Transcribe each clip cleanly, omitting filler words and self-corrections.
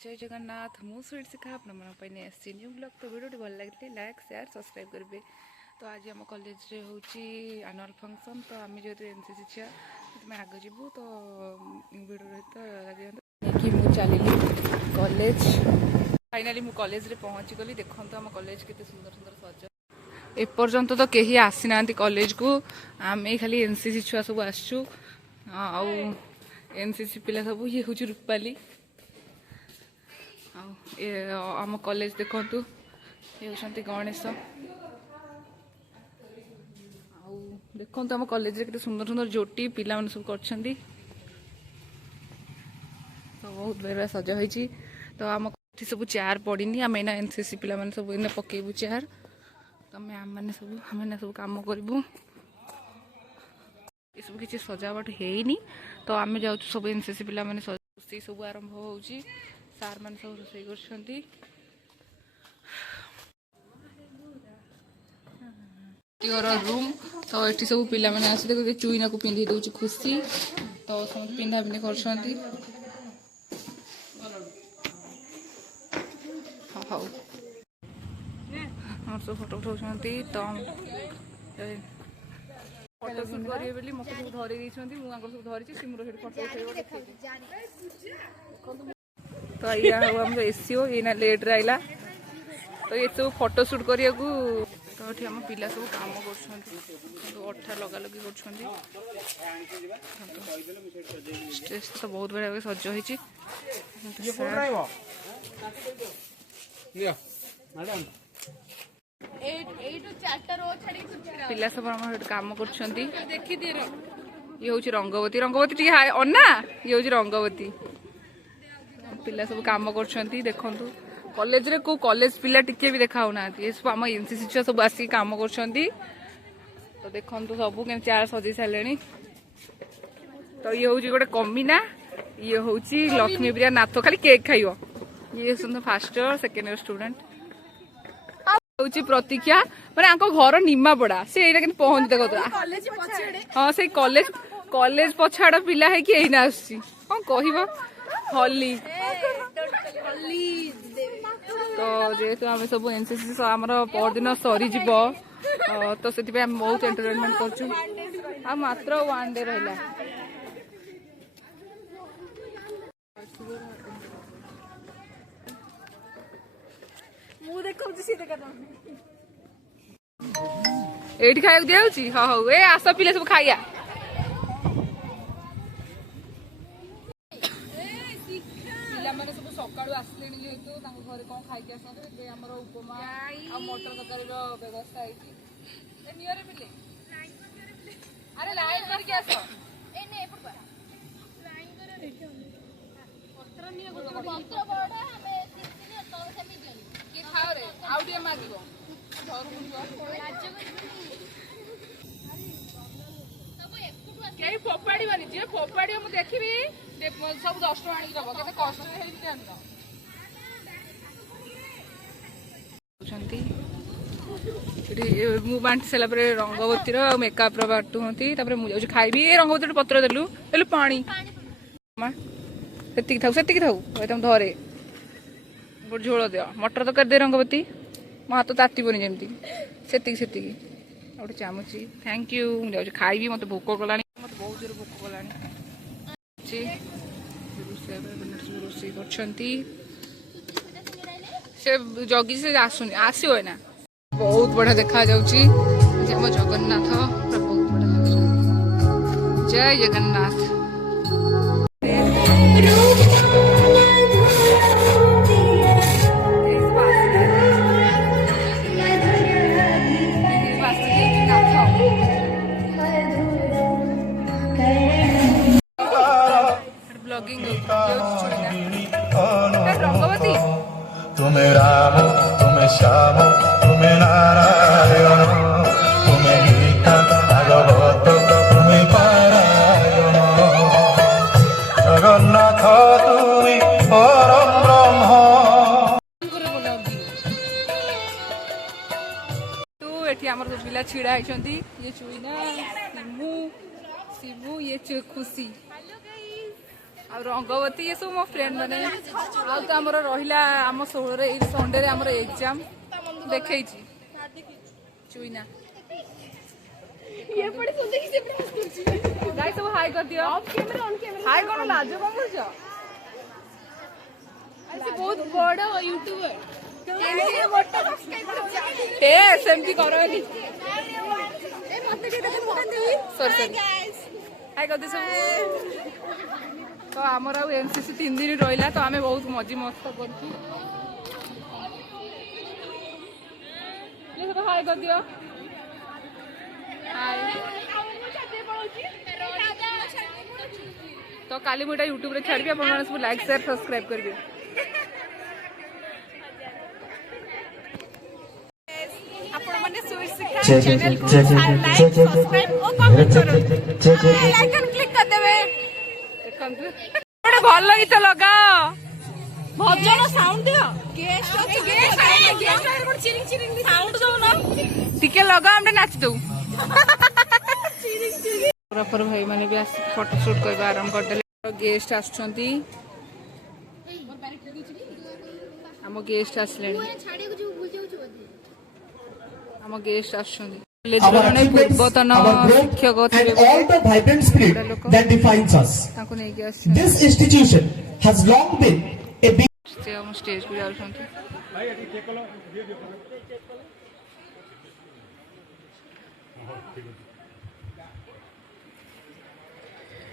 जय जगन्नाथ मु सुइट शिखा आप न्यू ब्लॉग तो वीडियो भल लगे लाइक शेयर सब्सक्राइब करेंगे। तो आज आम कॉलेज रे होची एनुअल फंक्शन तो आम जो एनसीसी छुआ तुम आग जीवु तो वीडियो तो लगे कि मुझे चली कॉलेज फाइनाली मु कॉलेज रे पहुँची गली। देखो आम कॉलेज केते सुंदर सुंदर सज एपर्यंत तो कहीं आसी ना कॉलेज को आम खाली एनसीसी छुआ सब आसचु एनसीसी पिला सब ये हूँ रूपाली आम कॉलेज देखु ये होती गणेश देखो आम कॉलेज के सुंदर सुंदर जोटी पिला सब कर तो बहुत बेर सजा होती। तो आम सब चेयर पड़नी आम एना एनसीसी पिला सब इन पकेबू चेयर तो मैम मैंने सब कम करूँ ये सब किसी सजावट है तो आम जाऊँ सब एनसीसी पिला रोषे सब आरंभ हो सार मान सब रोषे कर रूम तो ये सब पिला मैंने आस चुईना को पिंधि दौर खुशी तो सब पिंधा पिंधि कर सब फोटो उठाऊँ तो फोटो सुट करेंगे मत सब धरी मुझे सब धरी सिमर फोटो उठे तो ये एसीओ ये लेट रहा तो ये सब फोटो सुट करने को तो ये आम पिला सब कम कर अठा लगा लगी कर स्टेज तो बहुत बड़ा सज होती पिला सब कम कर ये हूँ रंगवती रंगवती टी अन्ना ये हूँ रंगवती पिला सब कम कर देखु कॉलेज रे को कॉलेज पिला टिके भी देखा ना ये सब आम एनसीसी छुआ सब आसिक कम कर तो देखु सब के चेयर सजे सारे तो ये हूँ गोटे कमीना ये हूँ लक्ष्मी प्रिया नाथ खाली केक खाइब ये first year second year student हूँ प्रतीक्षा मैंने घर निमापड़ा से पहुंच देख हाँ से कॉलेज कॉलेज पछाड़ पिला है कि कौन कह हली तो जेहेतु आम सब एनसीसी आमर परदिन सरीज तो से बहुत एंटरटेनमेंट कर मात्र 1 डे रहा एठी खाया दिया हाँ हूँ ए आस पिले सब खाइया पिला सब सकाळु आसले जेहेतु घर कौन खाई आसते आमर उपमा आ मटर तरकारी व्यवस्था है अरे लाइन करके आस खाओ रे आउ मागिब फोपाड़ी जी फोपाड़ी मुझे देखी सब 10 टका आनी दब के कष्ट मु बांटी सारा रंगवती मेकअप बांटुंती मुझे खाइबी रंगवती पत्र देलु देलु पानी से थाऊ तुम धरे गोटे झोल दियो मटर तरकारी दे रंगवती मो हाथ तातीबनी जमी से गोटे चामुची थैंक यू मुझे खाइबी मत भोक कला मत बहुत जोर भोक कला रोषे कर जगी से आसुनी आसो ना बहुत बढ़िया देखा जाउची जगन्नाथ बहुत बढ़िया जय जगन्नाथ रंगवती तुम्हें राम तुम्हें श्याम तुम्हें नारायण तुम्हें गीता भागवत तुम्हें पारायण जगन्नाथ तुम्हें परम ब्रह्म तू एठी हमर पिला छिड़ा होइछंती ये चुईना सिमू सिमू ये खुशी ଆଉ ରଙ୍ଗବତୀ ଏ ସବୁ ମୋ ଫ୍ରେଣ୍ଡ ମାନେ। ଆଉ ତ ଆମର ରହିଲା ଆମ 16ରେ ଏଇ ସଣ୍ଡେରେ ଆମର ଏକ୍ଜାମ ଦେଖେଇଛି ଚୁଇନା ଗାଇ ସବୁ ହାଇ କରିଦିଅ। ହାଇ କଣ ଲାଜ କଣ କରୁଛ? ବହୁତ ବଡ ୟୁଟ୍ୟୁବର ଏ ସେମିତି କରନି। ସରି ହାଇ କରିଦିଅ ସବୁ। ତ ଆମର ଆଉ ଏନସିସି 3 ଦିନ ରହିଲା ତ ଆମେ ବହୁତ ମଜି ମସ୍ତ କରୁଛୁ। ହାଇ କରିଦିଅ। ହାଇ। ତ କାଲି ମୁଁ ଏଇଟା ୟୁଟ୍ୟୁବରେ ଛାଡ଼ିବି ଆପଣମାନେ ସବୁ ଲାଇକ୍ ସେୟାର ସବସ୍କ୍ରାଇବ କରିବେ। ଆପଣମାନେ ସୁଇଟ ଶିଖା ଚ୍ୟାନେଲକୁ ଲାଇକ୍ ସବସ୍କ୍ରାଇବ ଓ କମେଣ୍ଟ କରନ୍ତୁ। ଆଇକନ କ୍ଲିକ୍ କରିଦେବେ। ଦେଖନ୍ତୁ ଗୋଟେ ଭଲ ଗୀତ ଲଗାଅ। ଭଜନ ସାଉଣ୍ଡ ଦିଅ। ଟିକେ ଲଗାଅ ଆମେ ନାଚି ଦଉ। ଫଟୋଗ୍ରାଫର ଭାଇ ମାନେ ବି ଆସି ଫଟୋ ସୁଟ୍ କରିବା ଆରମ୍ଭ କରିଦେଲେ। ଗେଷ୍ଟ ଆସୁଛନ୍ତି। ଆମ ଗେଷ୍ଟ ଆସିଲେଣି। ଆମ ଗେଷ୍ଟ ଆସୁଛନ୍ତି। ଜଣେ ପୂର୍ବତନ ଶିକ୍ଷକ ଥିବେ ଲୋକ ତାଙ୍କୁ ନେଇକି ଆସିଛନ୍ତି। ସେ ଆମ ଷ୍ଟେଜକୁ ଯାଉଛନ୍ତି।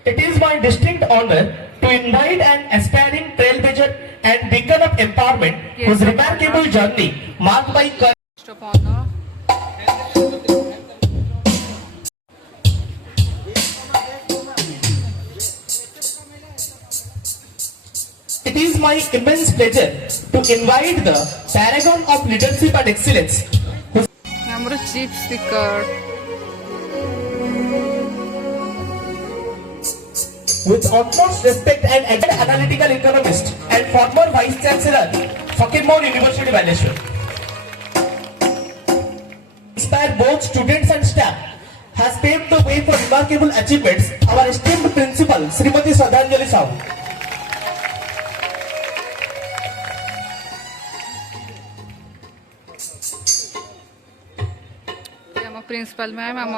It is my distinct honor to invite an aspiring trailblazer and beacon of empowerment whose remarkable journey marked by It is my immense pleasure to invite the paragon of leadership and excellence. ଆମର chief speaker With utmost respect and analytical economist and former Vice Chancellor, Fakirmore University, Baleshwar. Inspire both students and staff, has paved the way for remarkable achievements. Our esteemed principal, Srimati Shraddhanjali Sahu. ଆମ principal ma'am ଆମ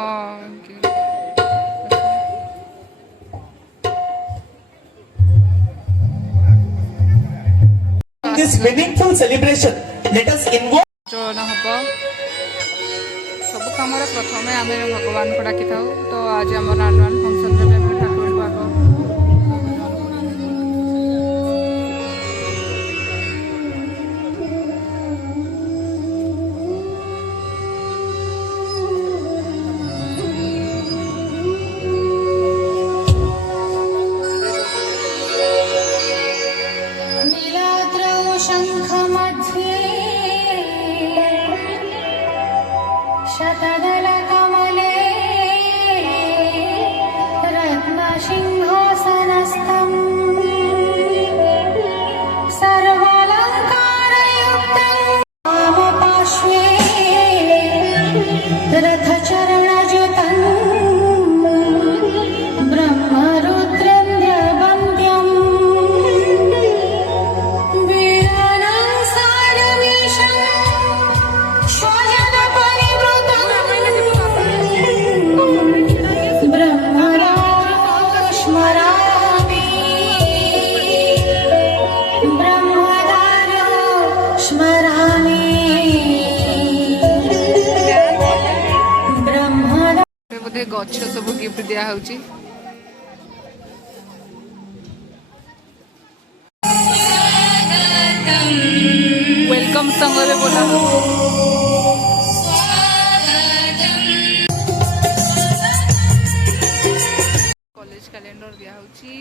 This meaningful celebration, let us invoke. ଚଳନ ହବ। ସବୁ କାମରେ ପ୍ରଥମେ ଆମେ ଭଗବାନଙ୍କୁ ଡାକିଥାଉ। ତ ଆଜି ଆମର ଆନୁଆଲ ଫଙ୍କସନରେ ଆମେ ଠାକୁରଙ୍କୁ ଆଗ शतदलकमले रत्नसिंहासनस्थम् सर्वालङ्कारयुक्तं वामपार्श्वे रथचरणयुतं ब्रह्मरुद्रेन्द्रवन्द्यम् वीराणां सारमीशं ବୋଧେ ଗଛ ସବୁ ଗିଫ୍ଟ ଦିଆହଉଛି। ୱେଲକମ୍ ସଙ୍ଗ ଏବେ ବୋଲା କଲେଜ କ୍ୟାଲେଣ୍ଡର ଦିଆହଉଛି।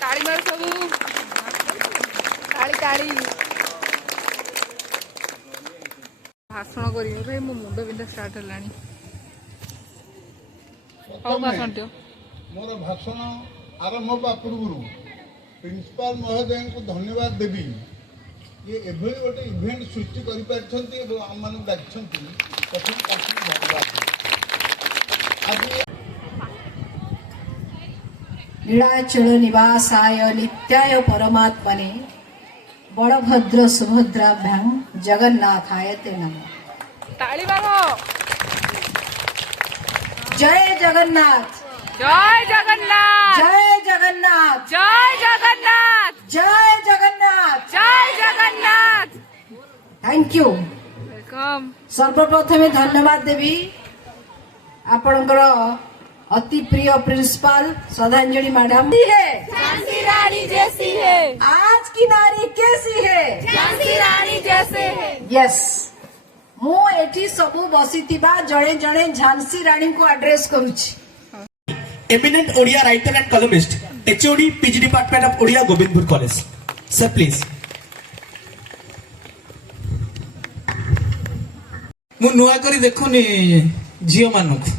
ତାଳି ମାର ସବୁ ତାଳି ତାଳି ଭାଷଣ କରିବି ଭାଇ ମୋ ମୁଣ୍ଡ ବିନ୍ଧା ଷ୍ଟାର୍ଟ ହେଲାଣି। ହଉ ଭାଷଣ ଦିଅ। ମୋର ଭାଷଣ ଆରମ୍ଭ ହେବା ପୂର୍ବରୁ ପ୍ରିନ୍ସିପାଲ ମହୋଦୟଙ୍କୁ ଧନ୍ୟବାଦ ଦେବି ଯେ ଏଭଳି ଗୋଟେ ଇଭେଣ୍ଟ ସୃଷ୍ଟି କରିପାରିଛନ୍ତି ଏବଂ ଆମମାନଙ୍କୁ ଡାକିଛନ୍ତି। ପ୍ରଥମେ ତାଙ୍କୁ ଧନ୍ୟବାଦ। ଆଜି नीलाचल निवासाय नित्याय परमात्मने बलभद्र सुभद्राभ्यां जगन्नाथाय ते नमः। ताली मारो। जय जगन्नाथ, जय जगन्नाथ, जय जगन्नाथ, जय जगन्नाथ, जय जगन्नाथ। जय जगन्नाथ। Thank you. वेलकम। सर्वप्रथमे धन्यवाद देवी आपणकर अति प्रिय प्रिंसिपल श्रद्धांजलि मैडम है। झांसी रानी जैसी है, आज की नारी कैसी है? झांसी रानी जैसे है। यस, मु एठी सबु बसिथिबा जणे जणे झांसी रानी को एड्रेस करूची। Eminent Odia writer and columnist, HOD, PG Department of Odia, Govindpur College. Sir, please. ମୁଁ ନୂଆ କରି ଦେଖୁନି ଝିଅମାନଙ୍କୁ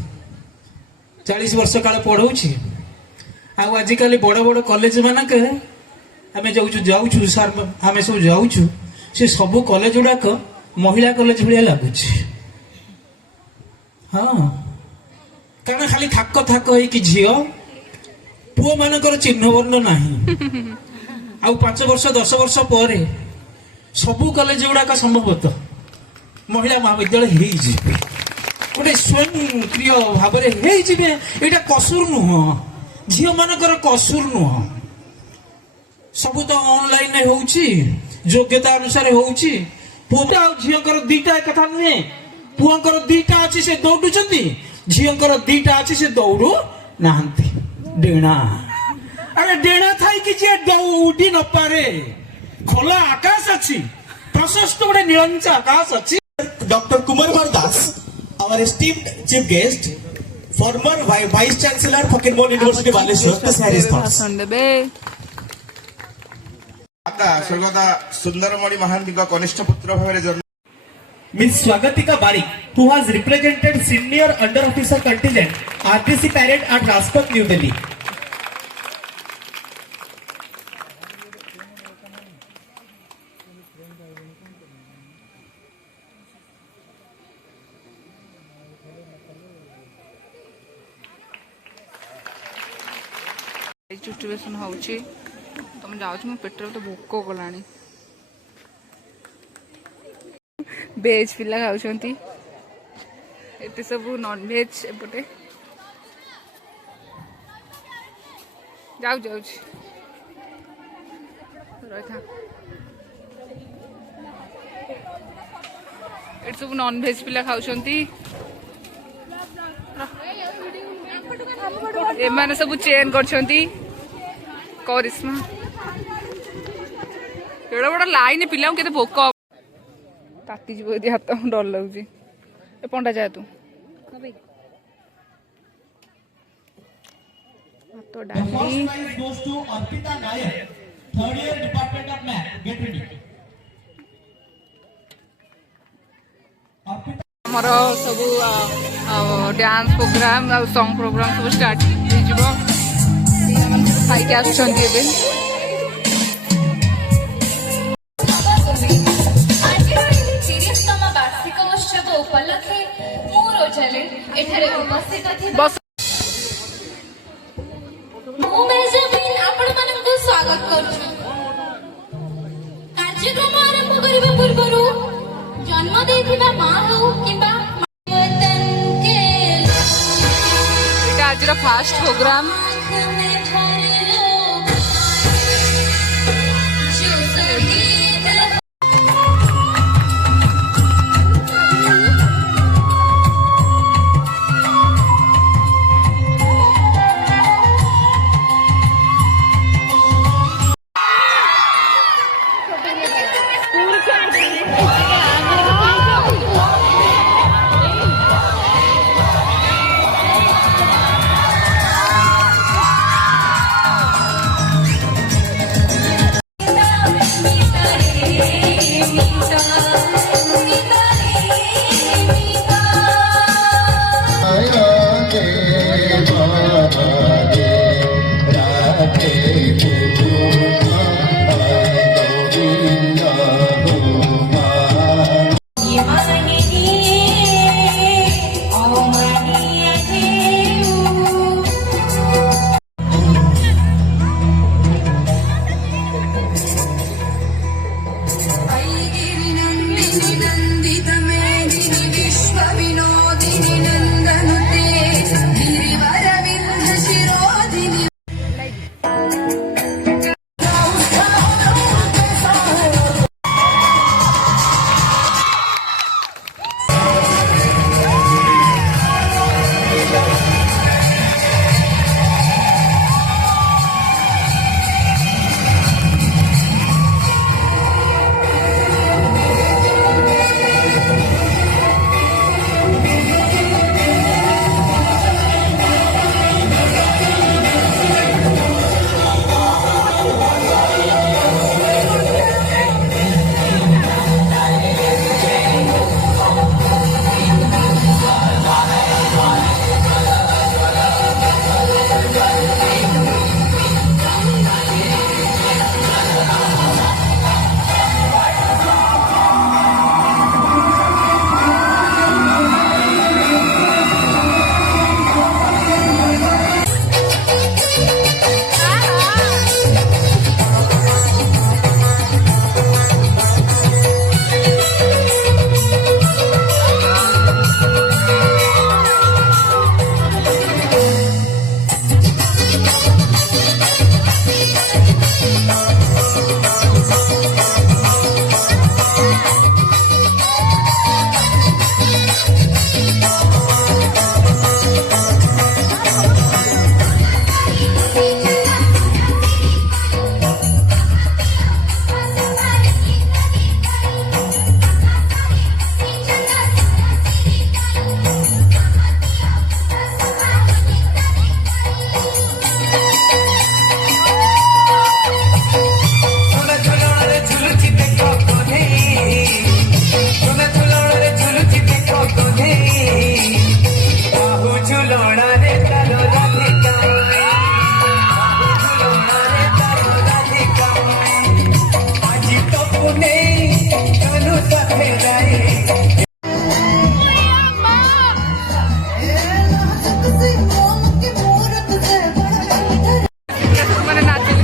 40 ବର୍ଷ କାଳ ପଢ଼ଉଛି ଆଉ ଆଜିକାଲି ବଡ଼ ବଡ଼ କଲେଜ ମାନଙ୍କରେ ଆମେ ଯାଉଛୁ ସାର୍ ଆମେ ସବୁ ଯାଉଛୁ ସେ ସବୁ କଲେଜ ଗୁଡ଼ାକ ମହିଳା କଲେଜ ଭଳିଆ ଲାଗୁଛି। ହଁ, କାରଣ ଖାଲି ଥାକ ଥାକ ହେଇକି ଝିଅ ପୁଅ ମାନଙ୍କର ଚିହ୍ନ ବର୍ଣ୍ଣ ନାହିଁ। ଆଉ 5 ବର୍ଷ 10 ବର୍ଷ ପରେ ସବୁ କଲେଜ ଗୁଡ଼ାକ ସମ୍ଭବତଃ ମହିଳା ମହାବିଦ୍ୟାଳୟ ହେଇଯିବେ, ଗୋଟେ ସ୍ୱୟଂକ୍ରିୟ ଭାବରେ ହେଇଯିବେ। ଏଇଟା କସୁର ନୁହଁ, ଝିଅ ମାନଙ୍କର କସୁର ନୁହଁ। ସବୁ ତ ଅନଲାଇନରେ ହଉଛି, ଯୋଗ୍ୟତା ଅନୁସାରେ ହଉଛି। ପୁଅ ଆଉ ଝିଅଙ୍କର ଦିଟା କଥା ନୁହେଁ, ପୁଅଙ୍କର ଦିଟା ଅଛି ସେ ଦୌଡୁଛନ୍ତି, ଝିଅଙ୍କର ଦିଟା ଅଛି ସେ ଦୌଡୁ ନାହାନ୍ତି। ଡେଣା ଆରେ ଡେଣା ଥାଇକି ଯିଏ ଦୌଡି ନପାରେ, ଖୋଲା ଆକାଶ ଅଛି, ପ୍ରଶସ୍ତ ଗୋଟେ ନିରଞ୍ଚ ଆକାଶ ଅଛି। Dr. Kumar Das, our esteemed chief guest, former Vice Chancellor, Fakirmon University, Baleshwar, to share his thoughts. ଦେବେ। माता स्वर्गता सुंदरमणि महांती कनिष्ठ पुत्र भाव जन्म Ms. Swagatika Barik, who has represented senior under officer contingent RTC parade at Rajpath, New Delhi. Distribution होउची तुम जाउछ मो petrol तो भोक गलानी। वेज पिला खाउछंती, एते सब नॉन वेज एपटे जाउ जाउछ रथा। एते सब नॉन वेज पिला खाउछंती। एमाने सब चेन करछंती करिश्मा। एड़ा बड़ा लाइन पिला केते भोक ताती जीव यदि हाथ डर लगुची। ए पंडा जाए तू हाथ The डाली। first prize goes to Arpita Nayak, third year Department of Math. Get ready. Arpita. हमरो सब डांस प्रोग्राम और सॉन्ग प्रोग्राम सब स्टार्ट हो जिवो। खाई के आछंती एबे बस स्वागत करुछु। कार्यक्रम आरंभ करबा पूर्वरु जन्म देथिबा मां हो किबा वतन के एटा आज फास्ट प्रोग्राम। आँख में भर लो जो शहीद ମାନେ ନାଚିଲେ।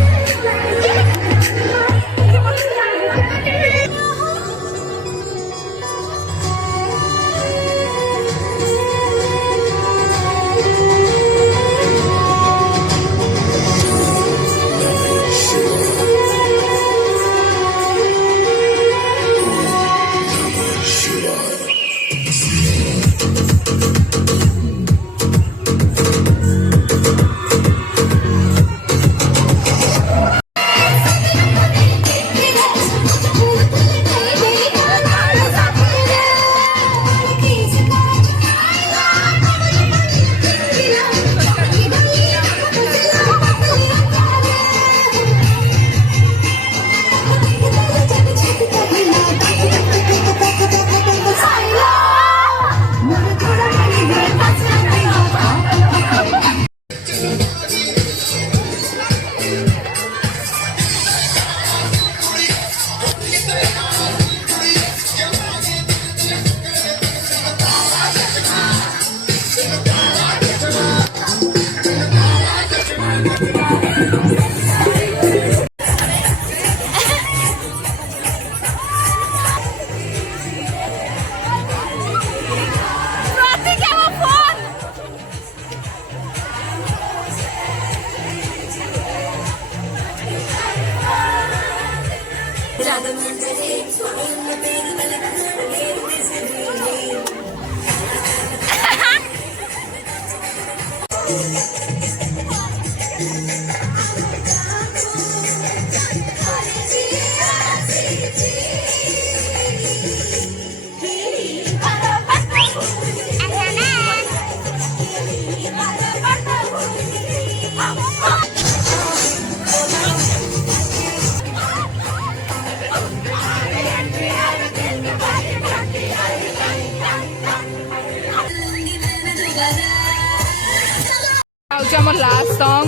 আমার লাস্ট সং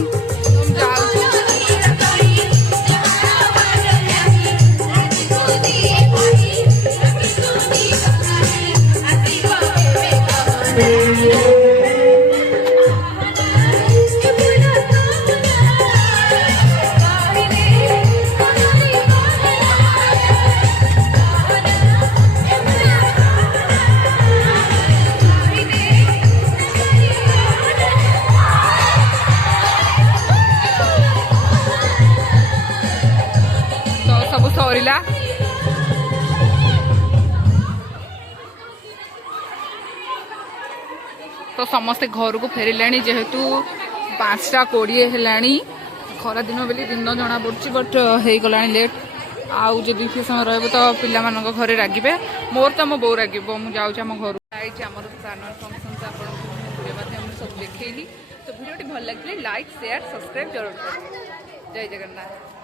ସବୁ ସରିଲା। ତ ସମସ୍ତେ ଘରକୁ ଫେରିଲେଣି ଯେହେତୁ 5:20 ହେଲାଣି। ଖରା ଦିନ ବୋଲି ଦିନ ଜଣା ପଡୁଛି ବଟ୍ ହେଇଗଲାଣି ଲେଟ୍। ଆଉ ଯଦି ସେ ସମୟ ରହିବ ତ ପିଲାମାନଙ୍କ ଘରେ ରାଗିବେ। ମୋର ତ ମୋ ବୋଉ ରାଗିବ। ମୁଁ ଯାଉଛି ଆମ ଘରୁ। ଯାଇଛି ଆମର ଆନୁଆଲ ଫଙ୍କସନ୍ ଆପଣଙ୍କୁ ଭିଡ଼ିଓ ମାଧ୍ୟମରେ ସବୁ ଦେଖେଇଲି। ତ ଭିଡ଼ିଓଟି ଭଲ ଲାଗିଲେ ଲାଇକ୍ ସେୟାର ସବସ୍କ୍ରାଇବ୍ ଜରୁର କରିବେ। ଜୟ ଜଗନ୍ନାଥ।